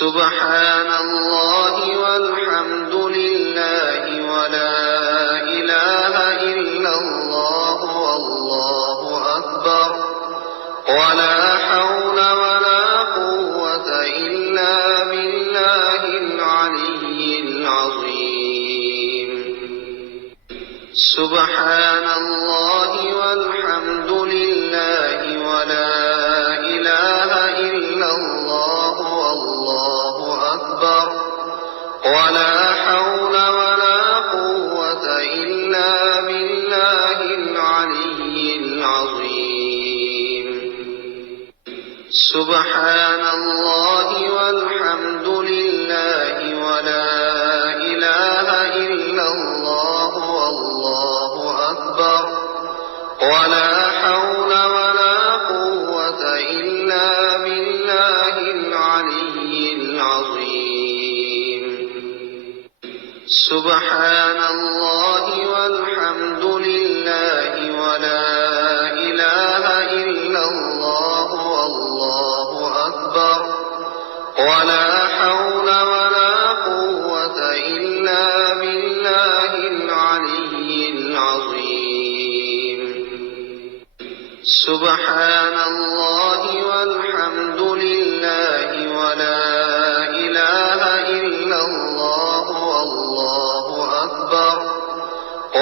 سبحان الله والحمد لله ولا إله إلا الله والله أكبر ولا حول ولا قوة إلا بالله العلي العظيم. سبحان الله والحمد لله ولا إله إلا الله والله أكبر ولا حول ولا قوة إلا بالله العلي العظيم. سبحان الله والحمد لله ولا إله إلا الله والله أكبر ولا حول ولا قوة إلا بالله العلي العظيم. سبحان الله والحمد لله ولا إله إلا الله والله أكبر ولا حول ولا قوة إلا بالله العلي العظيم. سبحان الله والحمد لله ولا إله إلا الله والله أكبر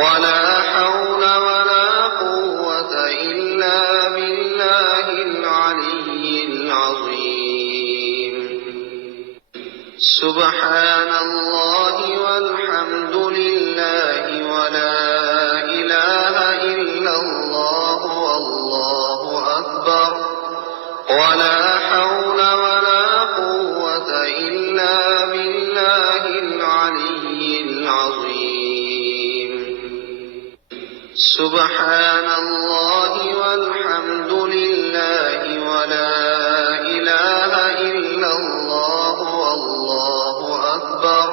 ولا حول ولا قوة إلا بالله العلي العظيم. سبحان الله والحمد لله ولا إله إلا الله والله أكبر ولا حول ولا قوة إلا بالله العلي العظيم. سبحان الله والحمد لله ولا إله إلا الله والله أكبر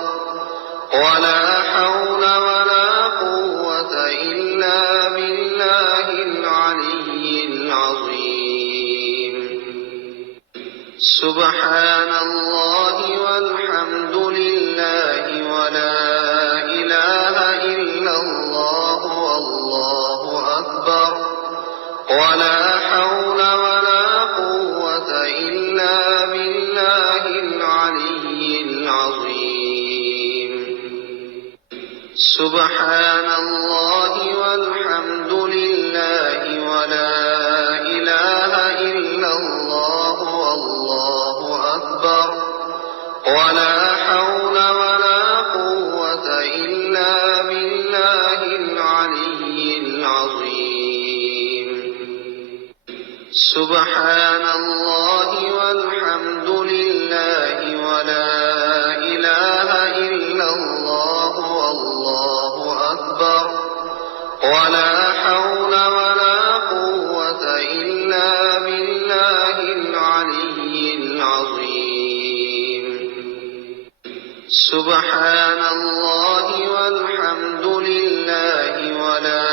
ولا حول ولا قوة إلا بالله العلي العظيم. سبحان الله والحمد لله ولا إله إلا الله والله أكبر ولا حول ولا قوة إلا بالله العلي العظيم. سبحان الله والحمد لله ولا إله إلا الله والله أكبر ولا حول ولا قوة إلا بالله العلي العظيم. سبحان الله والحمد لله ولا إله إلا الله والله أكبر ولا حول ولا قوة إلا بالله العلي العظيم. سبحان الله والحمد لله ولا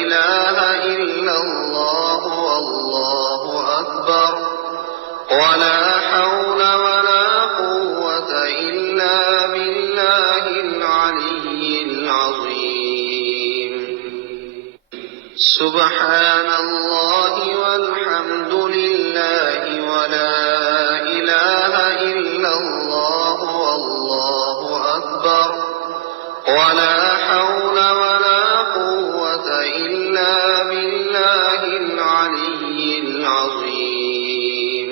إله إلا الله والله أكبر ولا حول ولا قوة إلا بالله العلي العظيم. سبحان الله والحمد لله ولا إله إلا الله والله أكبر ولا حول ولا قوة إلا بالله العلي العظيم.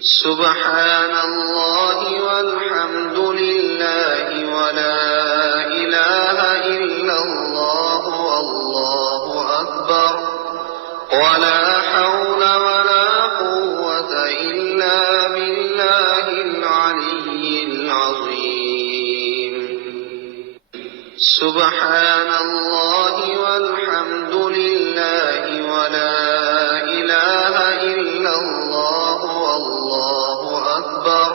سبحان الله والحمد لله ولا إله إلا الله والله أكبر ولا حول ولا قوة إلا بالله العلي العظيم. سبحان الله والحمد لله ولا إله إلا الله والله أكبر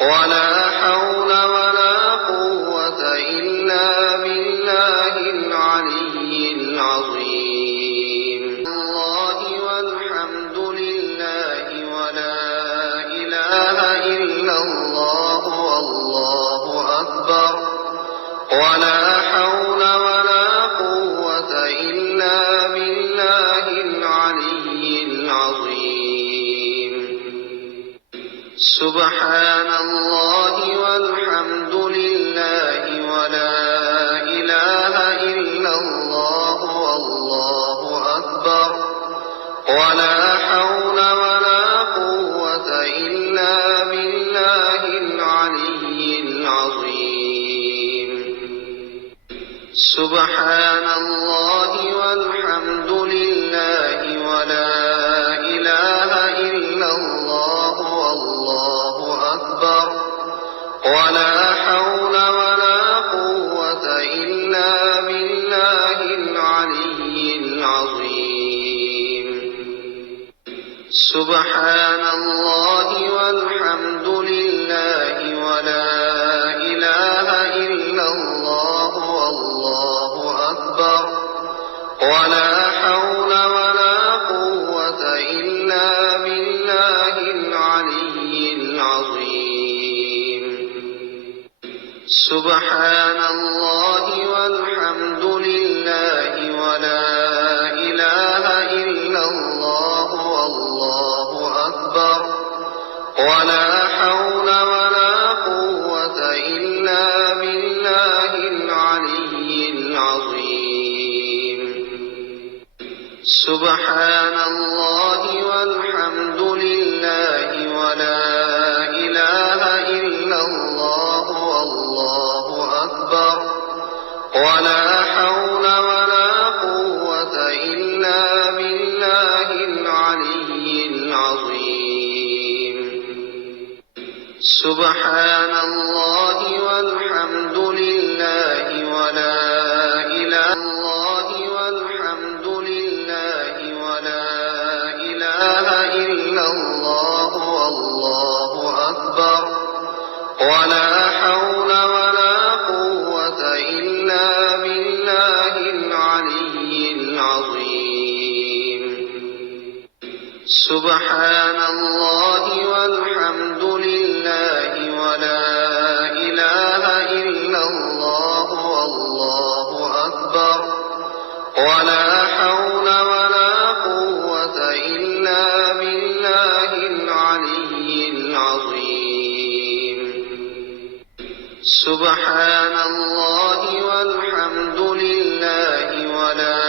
ولا حول ولا قوة إلا بالله العلي العظيم. الله سبحان الله والحمد لله ولا إله إلا الله والله أكبر ولا حول ولا قوة إلا بالله العلي العظيم سبحان الله والحمد لله ولا إله إلا الله والله أكبر ولا حول ولا قوة إلا بالله العلي العظيم سبحان الله والحمد لله ولا إله إلا الله والله أكبر ولا حول ولا قوة إلا بالله العلي العظيم سبحان الله والحمد لله ولا إله إلا الله والله أكبر ولا حول ولا قوة إلا بالله العلي العظيم سبحان الله والحمد لله ولا إله إلا الله والله أكبر ولا حول ولا قوة إلا بالله العلي العظيم سبحان الله والحمد لله ولا إله إلا الله والله أكبر ولا حول ولا قوة إلا بالله العلي العظيم سبحان الله والحمد لله ولا إله إلا الله والله أكبر ولا حول ولا قوة إلا بالله العلي العظيم سبحان الله والحمد لله ولا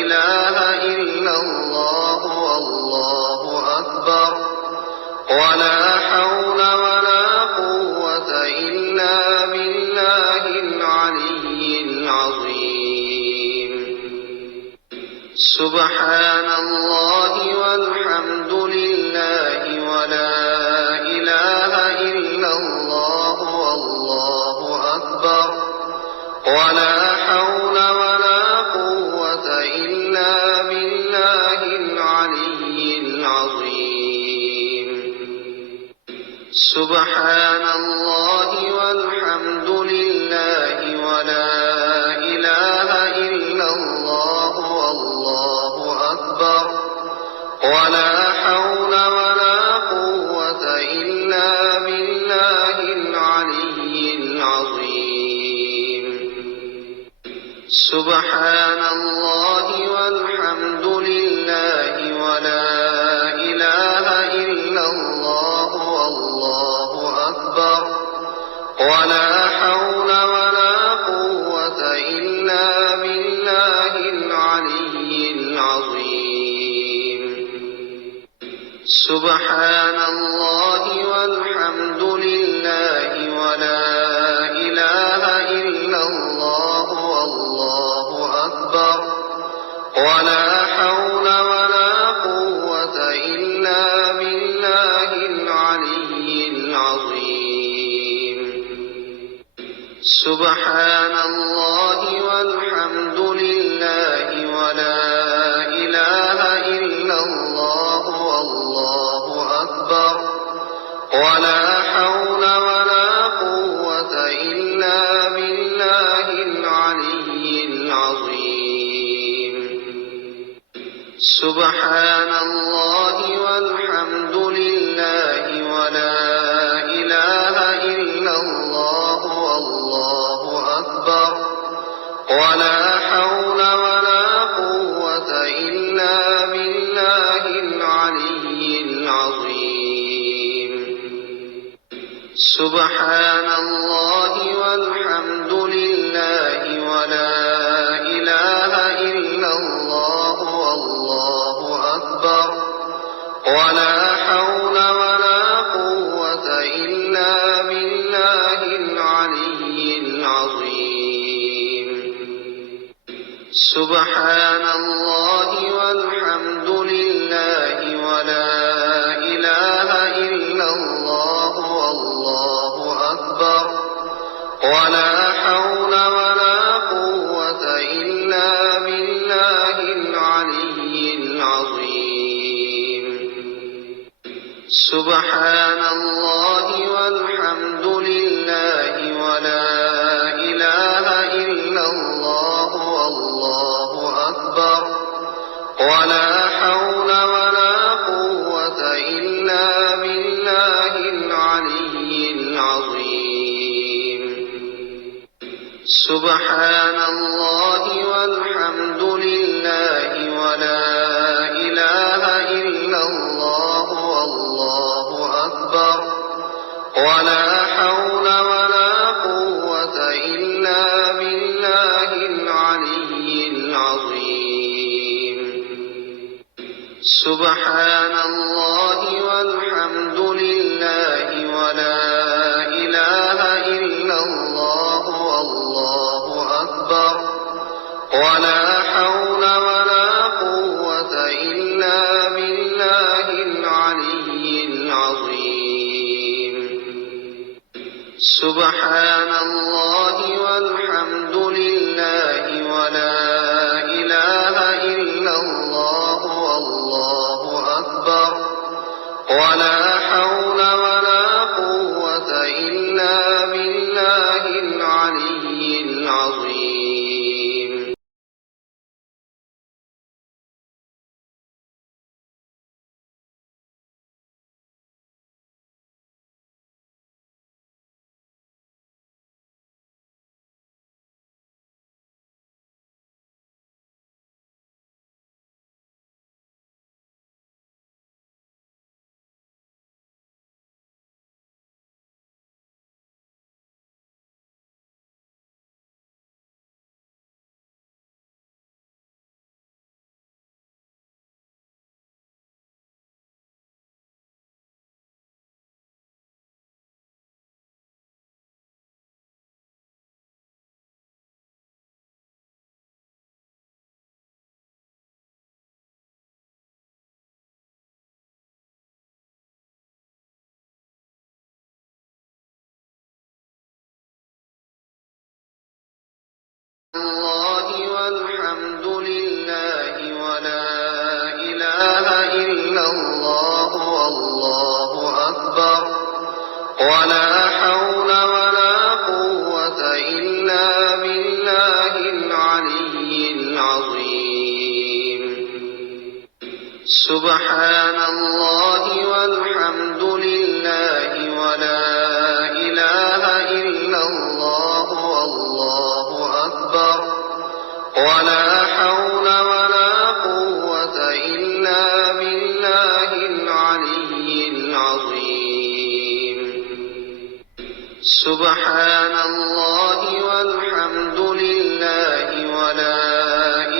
إله إلا الله والله أكبر ولا حول ولا قوة إلا بالله العلي العظيم سبحان الله والحمد لله ولا إله إلا الله والله أكبر ولا حول ولا قوة إلا بالله العلي العظيم سبحان الله والحمد لله ولا إله إلا الله والله أكبر ولا حول ولا قوة إلا بالله العلي العظيم سبحان الله والحمد لله ولا إله إلا الله والله أكبر ولا حول ولا قوة إلا بالله العلي العظيم سبحان الله والحمد لله ولا إله إلا الله والله أكبر ولا حول ولا قوة إلا بالله العلي العظيم سبحان الله والحمد لله ولا إله إلا الله والله أكبر ولا حول ولا قوة إلا بالله العلي العظيم سبحان الله والحمد لله ولا إله إلا الله والله أكبر ولا حول ولا قوة إلا بالله العلي العظيم سبحان الله والحمد لله ولا إله إلا الله والله أكبر ولا حول ولا قوة إلا بالله العلي العظيم سبحان الله والحمد لله ولا إله إلا الله والله أكبر ولا حول ولا قوة إلا بالله العلي العظيم سبحان الله والحمد لله ولا إله إلا الله والله أكبر ولا حول ولا قوة إلا بالله العلي العظيم سبحان الله والحمد لله ولا إله إلا الله والله أكبر ولا حول ولا قوة إلا بالله العلي العظيم سبحان الله والحمد لله ولا إله إلا الله والله أكبر ولا حول ولا قوة إلا بالله العلي العظيم سبحان الله والحمد لله ولا إله إلا الله والله أكبر ولا حول ولا قوة إلا بالله العلي العظيم الله والحمد لله ولا إله إلا الله والله أكبر ولا حول ولا قوة إلا بالله العلي العظيم سبحان الله والحمد لله ولا إله إلا الله والله أكبر ولا حول ولا قوة إلا بالله العلي العظيم سبحان الله والحمد لله ولا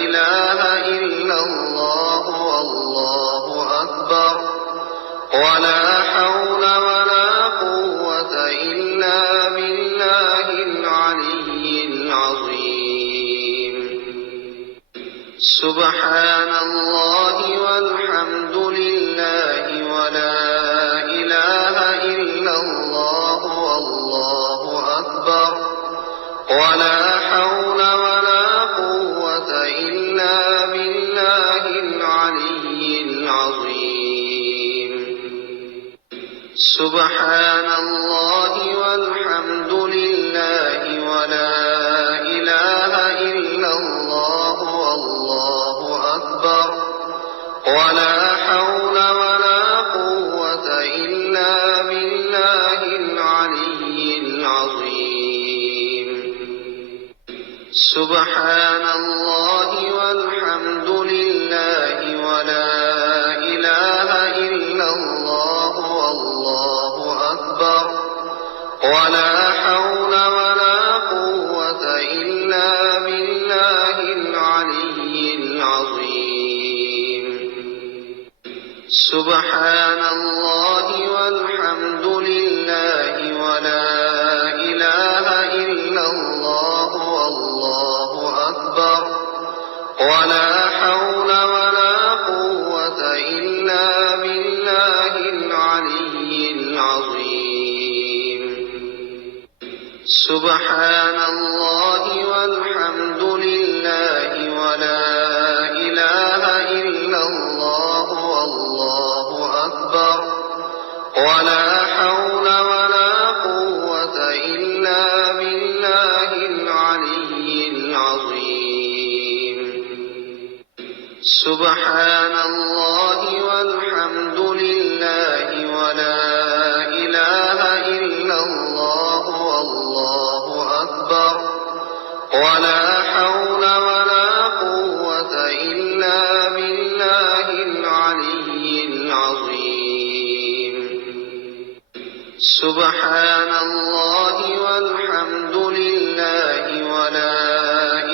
إله إلا الله والله أكبر ولا حول ولا قوة إلا بالله العلي العظيم سبحان الله والحمد لله ولا إله إلا الله والله أكبر ولا حول ولا قوة إلا بالله العلي العظيم سبحان الله والحمد لله ولا إله إلا الله والله أكبر ولا حول ولا قوة إلا بالله العلي العظيم سبحان الله والحمد لله ولا إله إلا الله والله أكبر سبحان الله والحمد لله ولا إله إلا الله والله أكبر ولا حول ولا قوة إلا بالله العلي العظيم سبحان الله والحمد لله ولا إله إلا الله والله أكبر ولا حول ولا قوة إلا بالله العلي العظيم سبحان الله والحمد لله ولا إله إلا الله والله أكبر ولا حول ولا قوة إلا بالله العلي العظيم سبحان الله والحمد لله ولا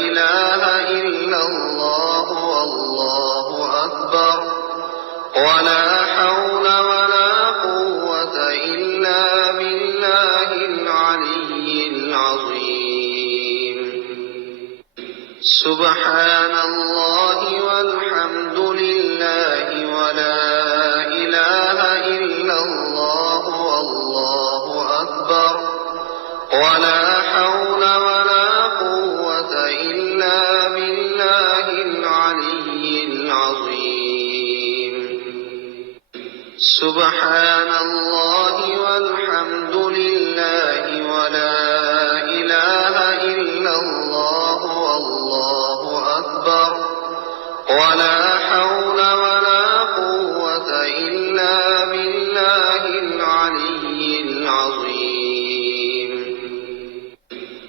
إله إلا الله والله أكبر ولا حول ولا قوة إلا بالله العلي العظيم سبحان الله والحمد لله ولا إله إلا الله والله أكبر ولا حول ولا قوة إلا بالله العلي العظيم سبحان الله والحمد لله ولا إله إلا الله والله أكبر ولا حول ولا قوة إلا بالله العلي العظيم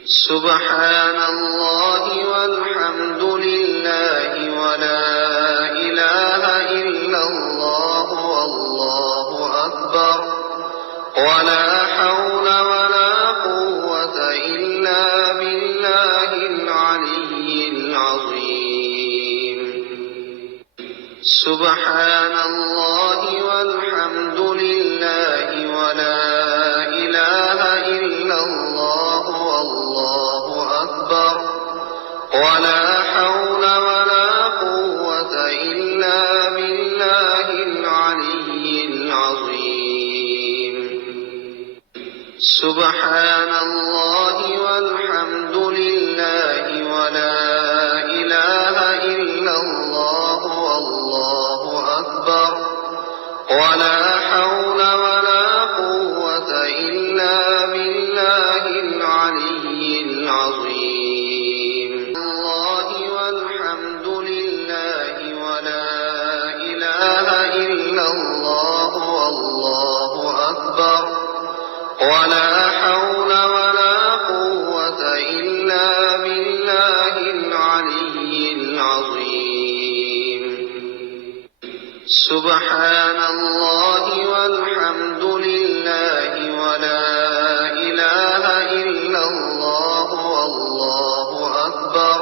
سبحان الله والحمد لله ولا إله إلا الله والله أكبر ولا حول ولا قوة إلا بالله العلي العظيم سبحان الله والحمد لله ولا إله إلا الله والله أكبر ولا حول ولا قوة إلا بالله العلي العظيم سبحان الله والحمد لله ولا إله إلا الله والله أكبر ولا حول ولا قوة إلا بالله العلي العظيم الله والحمد لله ولا إله إلا الله والله أكبر ولا حول ولا قوة إلا بالله العلي العظيم سبحان الله والحمد لله ولا إله إلا الله والله أكبر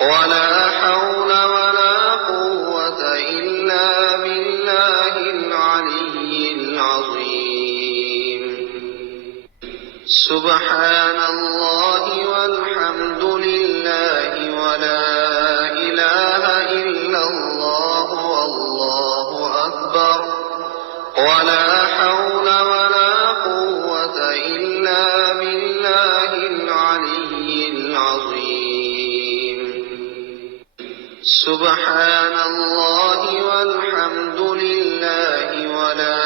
ولا حول ولا قوة إلا بالله العلي العظيم سبحان الله والحمد لله ولا إله إلا الله والله أكبر ولا حول ولا قوة إلا بالله العلي العظيم سبحان الله والحمد لله ولا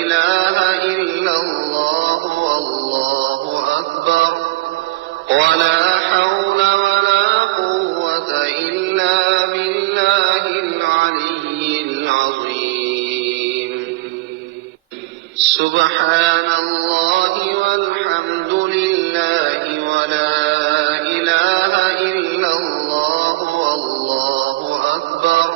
إله إلا الله والله أكبر ولا حول ولا قوة إلا بالله العلي العظيم سبحان الله والحمد لله ولا إله إلا الله والله أكبر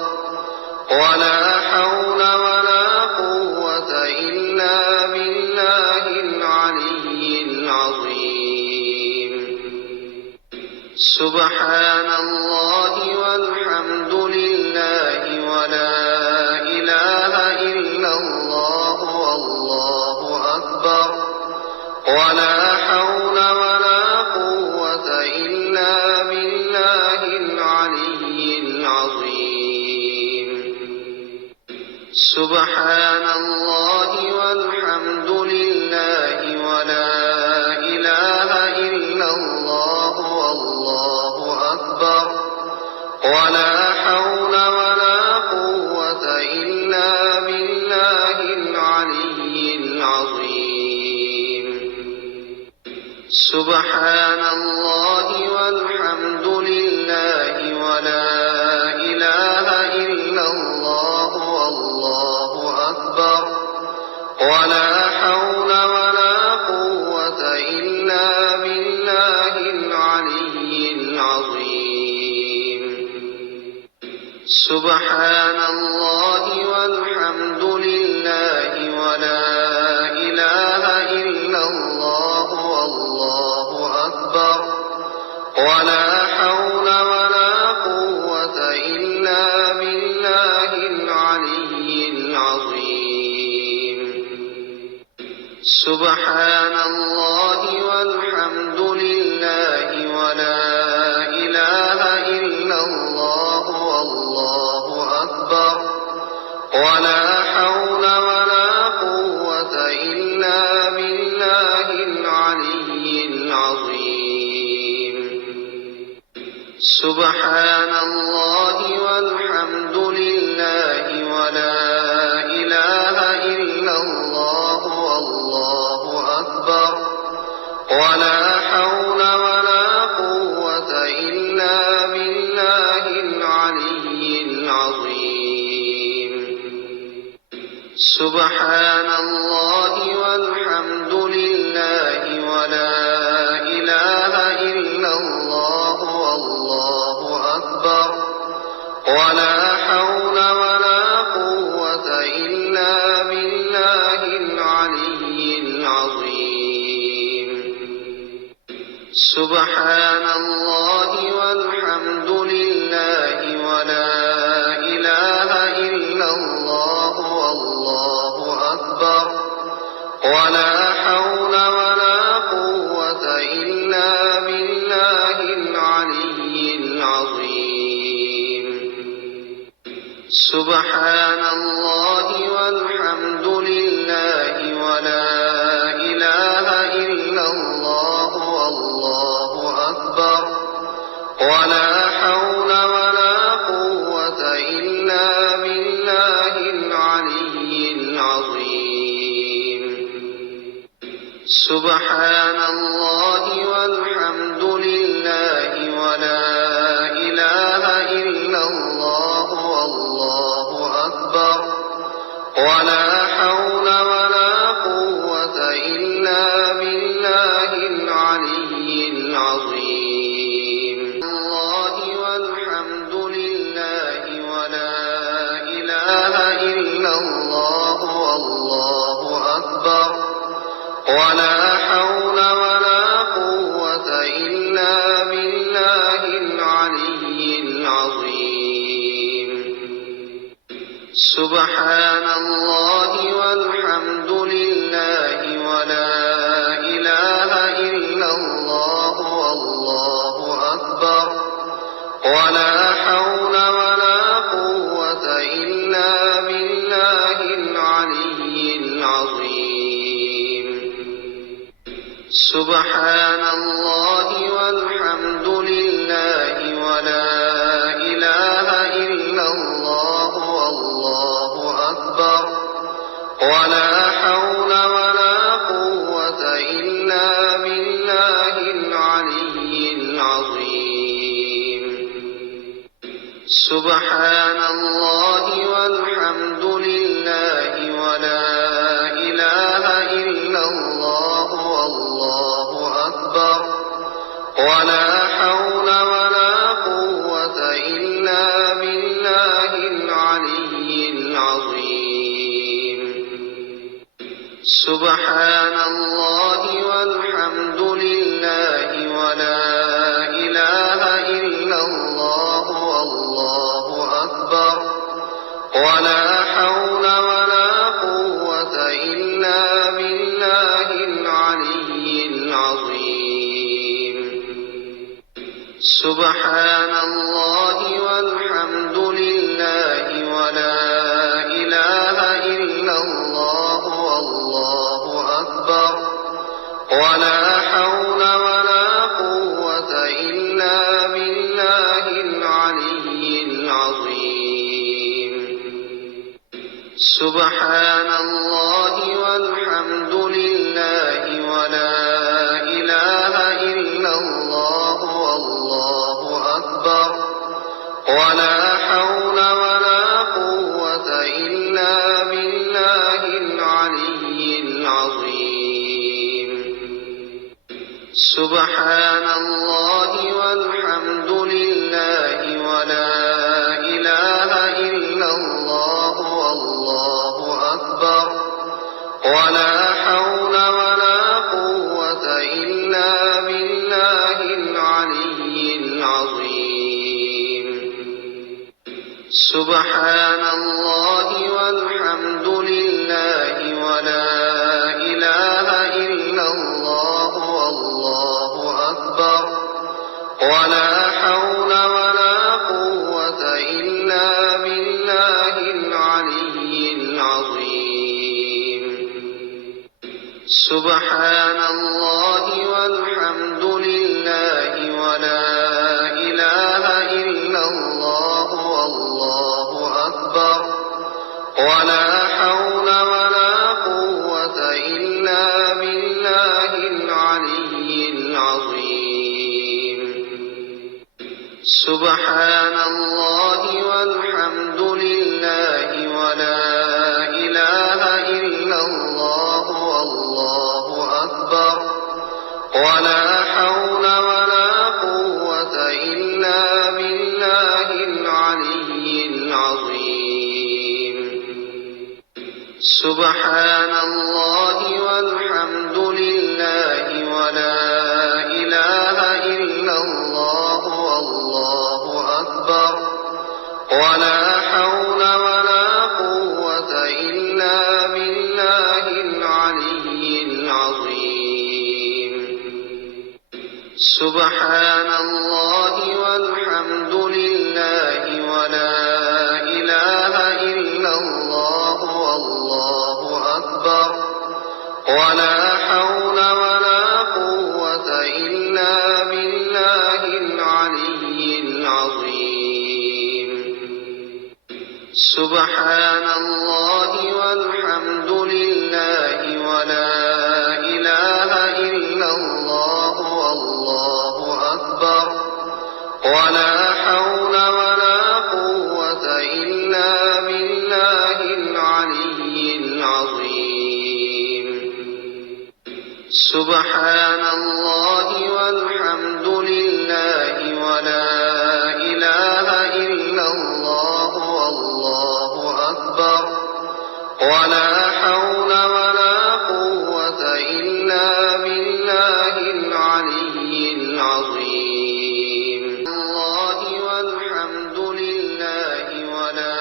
ولا حول ولا قوة إلا بالله العلي العظيم سبحان الله والحمد لله ولا إله سبحان الله والحمد لله ولا إله إلا الله والله أكبر ولا حول ولا قوة إلا بالله العلي العظيم سبحان الله والحمد لله ولا إله إلا الله والله أكبر ولا حول ولا قوة إلا بالله العلي العظيم سبحان الله والحمد لله ولا إله إلا الله والله أكبر ولا حول ولا قوة إلا بالله العلي العظيم سبحان الله والحمد لله ولا إله إلا الله والله أكبر ولا حول ولا قوة إلا بالله العلي العظيم سبحان الله والحمد لله ولا إله إلا الله والله أكبر ولا حول ولا قوة إلا بالله العلي العظيم سبحان الله والحمد لله ولا إله إلا الله والله أكبر ولا حول ولا قوة إلا بالله العلي العظيم سبحان الله والحمد لله ولا إله إلا الله والله أكبر ولا حول ولا قوة إلا بالله العلي العظيم سبحان الله والحمد لله ولا إله إلا الله والله أكبر ولا حول ولا قوة إلا بالله العلي العظيم سبحان الله والحمد لله ولا إله إلا الله والله أكبر ولا حول ولا قوة إلا بالله العلي العظيم الله والحمد لله ولا إله إلا الله والله أكبر ولا حول ولا قوة إلا بالله العلي العظيم سبحان الله والحمد لله ولا إله إلا الله والله أكبر ولا حول ولا قوة إلا بالله العلي العظيم سبحان الله والحمد لله ولا إله إلا الله والله أكبر ولا حول ولا قوة إلا بالله العلي العظيم سبحان الله والحمد لله ولا إله إلا الله والله أكبر ولا حول ولا قوة إلا بالله العلي العظيم سبحان الله والحمد لله ولا إله إلا الله والله أكبر ولا حول ولا قوة إلا بالله العلي العظيم سبحان الله والحمد لله ولا إله سبحان الله والحمد لله ولا إله إلا الله والله أكبر ولا حول ولا قوة إلا بالله العلي العظيم سبحان الله والحمد لله ولا إله إلا الله والله أكبر ولا حول ولا قوة إلا بالله العلي العظيم سبحان الله والحمد لله ولا إله إلا الله والله أكبر ولا حول ولا قوة إلا بالله العلي العظيم سبحان الله والحمد لله ولا إله إلا الله والله أكبر ولا حول ولا قوة إلا بالله العلي العظيم سبحان الله والحمد لله ولا إله إلا الله والله أكبر ولا حول ولا قوة إلا بالله العلي العظيم سبحان الله والحمد لله ولا إله إلا الله والله أكبر ولا حول ولا قوة إلا بالله العلي العظيم سبحان الله والحمد لله ولا إله إلا الله والله أكبر ولا حول ولا قوة إلا بالله العلي العظيم سبحان الله والحمد لله ولا إله إلا الله والله أكبر ولا حول ولا قوة إلا بالله العلي العظيم سبحان الله والحمد لله ولا إله إلا الله والله أكبر ولا حول ولا قوة إلا بالله العلي العظيم الله والحمد لله ولا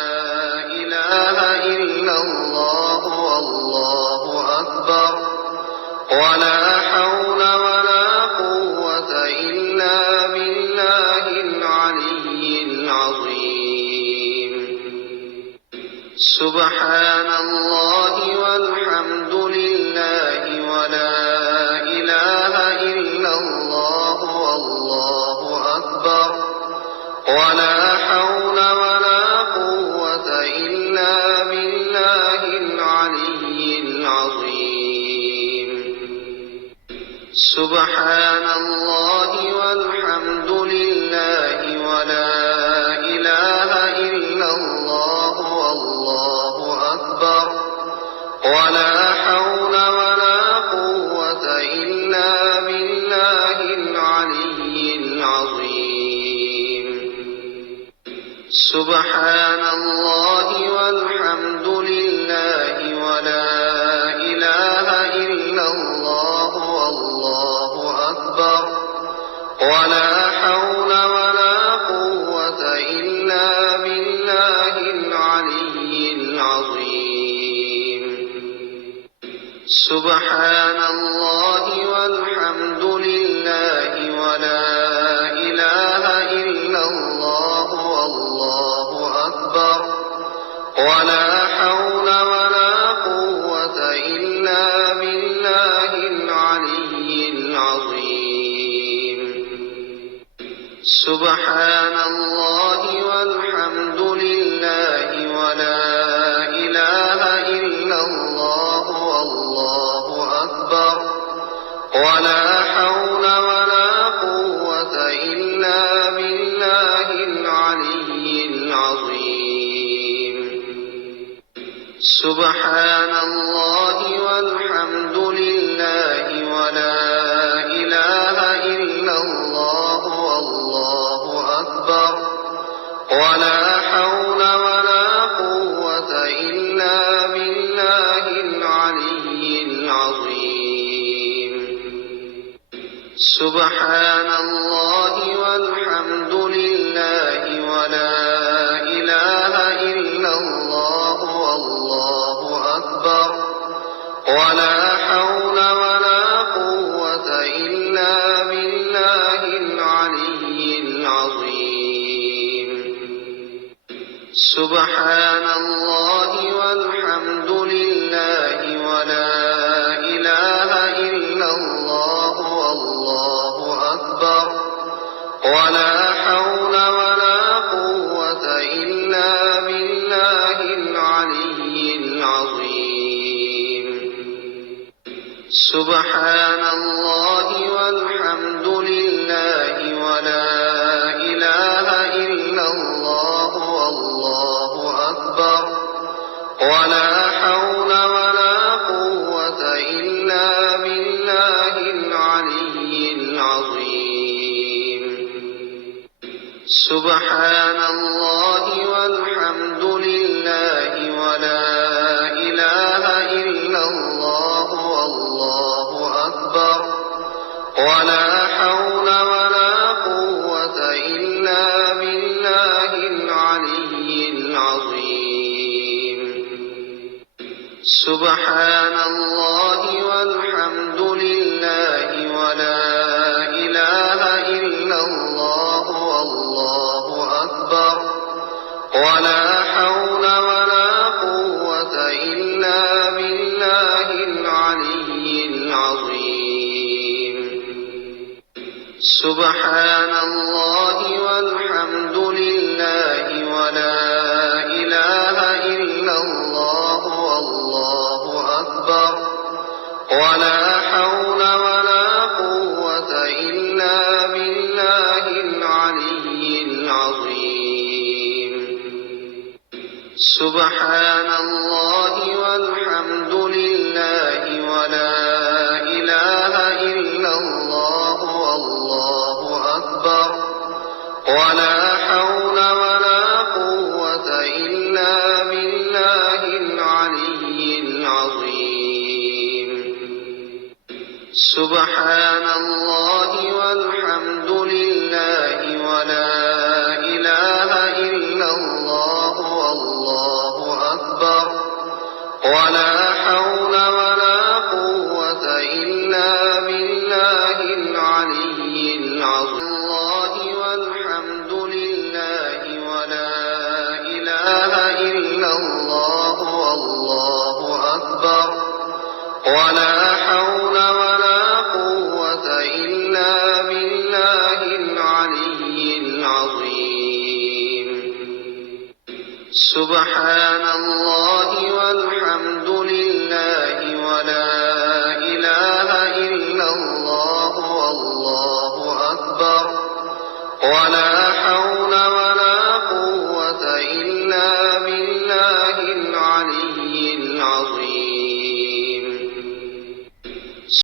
إله إلا الله والله أكبر ولا حول ولا قوة إلا بالله العلي العظيم سبحان الله والحمد لله ولا إله إلا الله والله أكبر ولا حول ولا قوة إلا بالله العلي العظيم سبحان الله والحمد لله ولا إله إلا الله والله أكبر ولا حول ولا قوة إلا بالله العلي العظيم سبحان الله والحمد لله ولا إله إلا الله والله أكبر ولا حول ولا قوة إلا بالله العلي العظيم سبحان الله والحمد لله ولا إله إلا الله والله أكبر ولا حول ولا قوة إلا بالله العلي العظيم سبحان الله والحمد لله ولا إله سبحان الله والحمد لله ولا إله إلا الله والله أكبر ولا حول ولا قوة إلا بالله العلي العظيم سبحان الله والحمد لله ولا إله إلا الله والله أكبر ولا حول ولا قوة إلا بالله العلي العظيم سبحان الله والحمد لله ولا إله إلا الله والله أكبر ولا حول ولا قوة إلا بالله العلي العظيم سبحان الله والحمد لله ولا إله إلا الله والله أكبر ولا حول ولا قوة إلا بالله العلي العظيم سبحان الله والحمد لله ولا إله إلا الله والله أكبر ولا حول ولا قوة إلا بالله العلي العظيم سبحان الله والحمد لله ولا إله إلا الله والله أكبر ولا حول ولا قوة إلا بالله العلي العظيم سبحان الله والحمد لله ولا إله إلا الله والله أكبر ولا حول ولا قوة إلا بالله العلي العظيم سبحان الله والحمد لله ولا إله إلا الله والله أكبر ولا حول ولا قوة إلا بالله العلي العظيم سبحان الله والحمد لله ولا إله إلا الله والله أكبر ولا حول ولا قوة إلا بالله العلي العظيم الله والحمد لله ولا إله إلا الله والله أكبر ولا حول ولا قوة إلا بالله العلي العظيم سبحان الله والحمد لله ولا إله إلا الله والله أكبر ولا